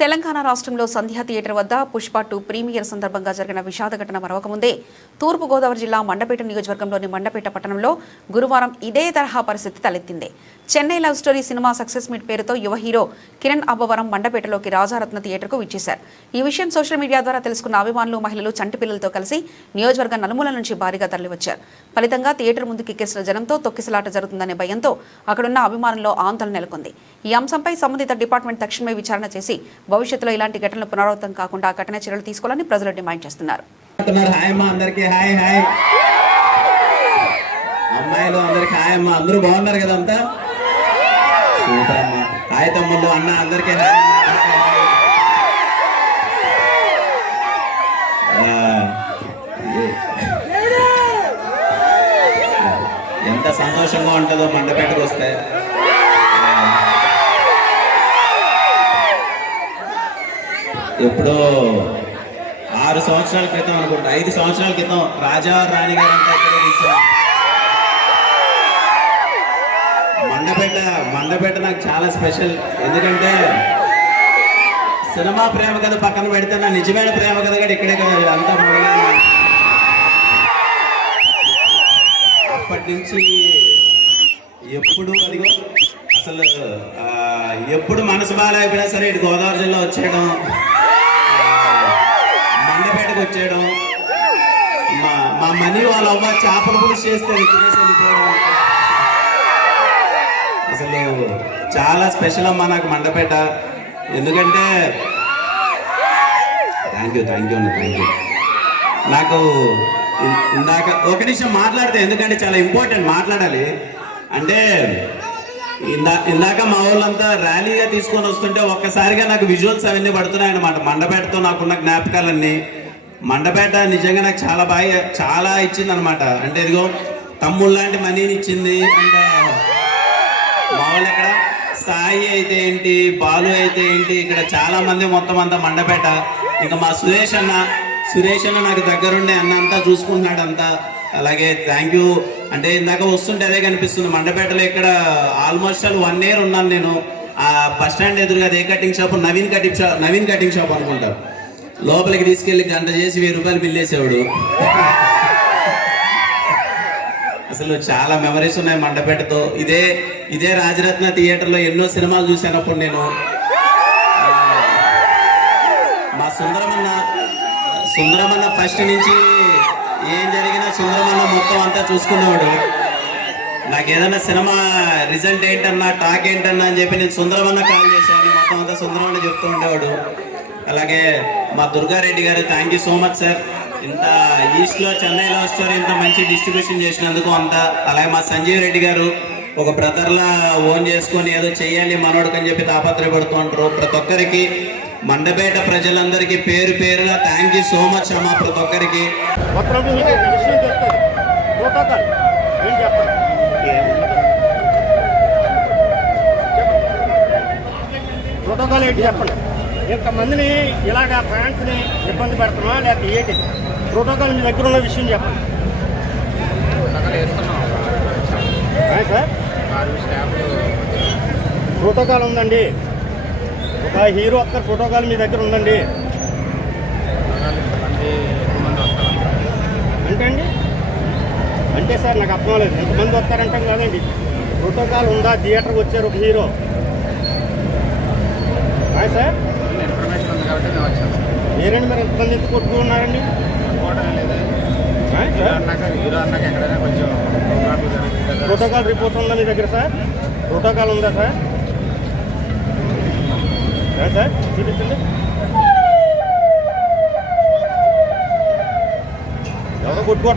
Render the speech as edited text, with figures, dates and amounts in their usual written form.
తెలంగాణ రాష్ట్రంలో సంధ్యా థియేటర్ వద్ద పుష్ప 2 ప్రీమియర్ సందర్భంగా జరిగిన విషాద ఘటన మరవకముందే తూర్పు గోదావరి జిల్లా మండపేట నియోజకవర్గంలోని మండపేట పట్టణంలో గురువారం ఇదే తరహా పరిస్థితి తలెత్తింది. Chennai love story cinema success meet పేరుతో యువ హీరో కిరణ్ అబ్బవరం మండపేటలోకి రాజారత్న థియేటర్కు విచ్చేశారు. ఈ విషయం సోషల్ మీడియా ద్వారా తెలుసుకున్న అభిమానులు, మహిళలు చంటి పిల్లలతో కలిసి నియోజకవర్గం నలుమూల నుంచి భారీగా తరలివచ్చారు. ఫలితంగా థియేటర్ ముందుకు ఎక్కేసిన జనంతో తొక్కిసలాట జరుగుతుందనే భయంతో అక్కడున్న అభిమానుల్లో ఆందోళన నెలకొంది. ఈ అంశంపై సంబంధిత డిపార్ట్మెంట్ తక్షణమే విచారణ చేసి భవిష్యత్తులో ఇలాంటి ఘటనలు పునరావృతం కాకుండా కఠిన చర్యలు తీసుకోవాలని ప్రజలు డిమాండ్ చేస్తున్నారు. అమ్మాయిలు అందరికి హాయ్ అమ్మ, అందరూ బాగున్నారు కదా? అంతా సూపర్ అమ్మ. హాయ్ తమ్ముళ్ళు, అన్న అందరికీ హాయ్. ఎంత సంతోషంగా ఉంటుందో మండపేటకు వస్తే. ఎప్పుడో 6 సంవత్సరాల క్రితం అనుకుంటా, 5 సంవత్సరాల క్రితం రాజా రాణి గారు అంతా ఇక్కడ తీసారు. మండపేట నాకు చాలా స్పెషల్. ఎందుకంటే సినిమా ప్రేమ కథ పక్కన పెడితే నా నిజమైన ప్రేమ కథ కూడా ఇక్కడే కదా అంతా మొదలైంది. అప్పటి నుంచి ఎప్పుడు అదిగో అసలు ఎప్పుడు మనసు బాగాలేకపోయినా సరే ఇటు గోదావరి జిల్లా వచ్చేయడం, మండపేటకు వచ్చేయడం, మా మనీ వాళ్ళ అవ్వ చేపల పులుసు చేస్తే తినేసి వెళ్ళిపోవడం. అసలు చాలా స్పెషల్ అమ్మా నాకు మండపేట. ఎందుకంటే థ్యాంక్ యూ నాకు ఇందాక ఒక నిమిషం మాట్లాడితే, ఎందుకంటే చాలా ఇంపార్టెంట్ మాట్లాడాలి. అంటే ఇందాక మా వాళ్ళంతా ర్యాలీగా తీసుకొని వస్తుంటే ఒక్కసారిగా నాకు విజువల్స్ అవన్నీ పడుతున్నాయి అన్నమాట. మండపేటతో నాకున్న జ్ఞాపకాలన్నీ. మండపేట నిజంగా నాకు చాలా ఇచ్చింది అనమాట. అంటే ఇదిగో తమ్ముళ్ళ లాంటి మనీని ఇచ్చింది. అంటే మా వాళ్ళు ఇక్కడ సాయి అయితే ఏంటి, బాలు అయితే ఏంటి, ఇక్కడ చాలా మంది మొత్తం అంతా మండపేట. ఇంకా మా సురేష్ అన్న నాకు దగ్గరుండే అన్న అంతా చూసుకుంటున్నాడు అంతా. అలాగే థ్యాంక్ యూ. అంటే ఇందాక వస్తుంటే అదే కనిపిస్తుంది, మండపేటలో ఇక్కడ ఆల్మోస్ట్ 1 year ఉన్నాను నేను. ఆ బస్ స్టాండ్ ఎదురుగా అదే cutting shop, Naveen cutting shop అనుకుంటారు. లోపలికి తీసుకెళ్లి గంట చేసి 1000 రూపాయలు బిల్ వేసేవాడు. అసలు చాలా మెమరీస్ ఉన్నాయి మండపేటతో. ఇదే రాజరత్న థియేటర్లో ఎన్నో సినిమాలు చూసానప్పుడు నేను. మా సుందరమన్న ఫస్ట్ నుంచి ఏం జరిగినా సుందరమన్న మొత్తం అంతా చూసుకునేవాడు. నాకు ఏదైనా సినిమా రిజల్ట్ ఏంటన్నా, టాక్ ఏంటన్నా అని చెప్పి నేను సుందరమన్న కాల్ చేసేవాడిని. మొత్తం అంతా సుందరమన్న చెప్తూ ఉండేవాడు. అలాగే మా దుర్గారెడ్డి గారు, thank you so much sir. ఇంత ఈస్ట్లో చెన్నైలో వస్తారు, ఇంత మంచి డిస్ట్రిబ్యూషన్ చేసినందుకు అంతా. అలాగే మా సంజీవ్ రెడ్డి గారు ఒక బ్రదర్లా ఓన్ చేసుకొని ఏదో చెయ్యాలి మనోడికి అని చెప్పి తాపత్రయపడుతూ ఉంటారు. ప్రతి ఒక్కరికి, మండపేట ప్రజలందరికీ పేరు పేరుగా థ్యాంక్ యూ సో మచ్ అమ్మా. ప్రతి ఒక్కరికి ప్రోటోకాల్ ఏంటి చెప్పండి. ఇంతమందిని ఇలాగ ఫ్యాన్స్ని ఇబ్బంది పెడుతున్నా లేకపోతే ఏంటి ప్రోటోకాల్ మీ దగ్గర ఉన్న విషయం చెప్పండి సార్. ప్రోటోకాల్ ఉందండి, ఒక హీరో ఒక్క ప్రోటోకాల్ మీ దగ్గర ఉందండి అంటే అండి. అంటే సార్ నాకు అర్థం లేదు, ఎంతమంది వస్తారంటాం కాదండి. ప్రోటోకాల్ ఉందా? థియేటర్కి వచ్చారు ఒక హీరో సార్. మీరండి మరి ఎంతమంది ఎందుకు కొట్టుకున్నారండి? ప్రోటోకాల్ రిపోర్ట్ ఉందా మీ దగ్గర సార్? ప్రోటోకాల్ ఉందా సార్? సార్ చూపించండి. ఎవరో కొట్టుకోవట్లేదు.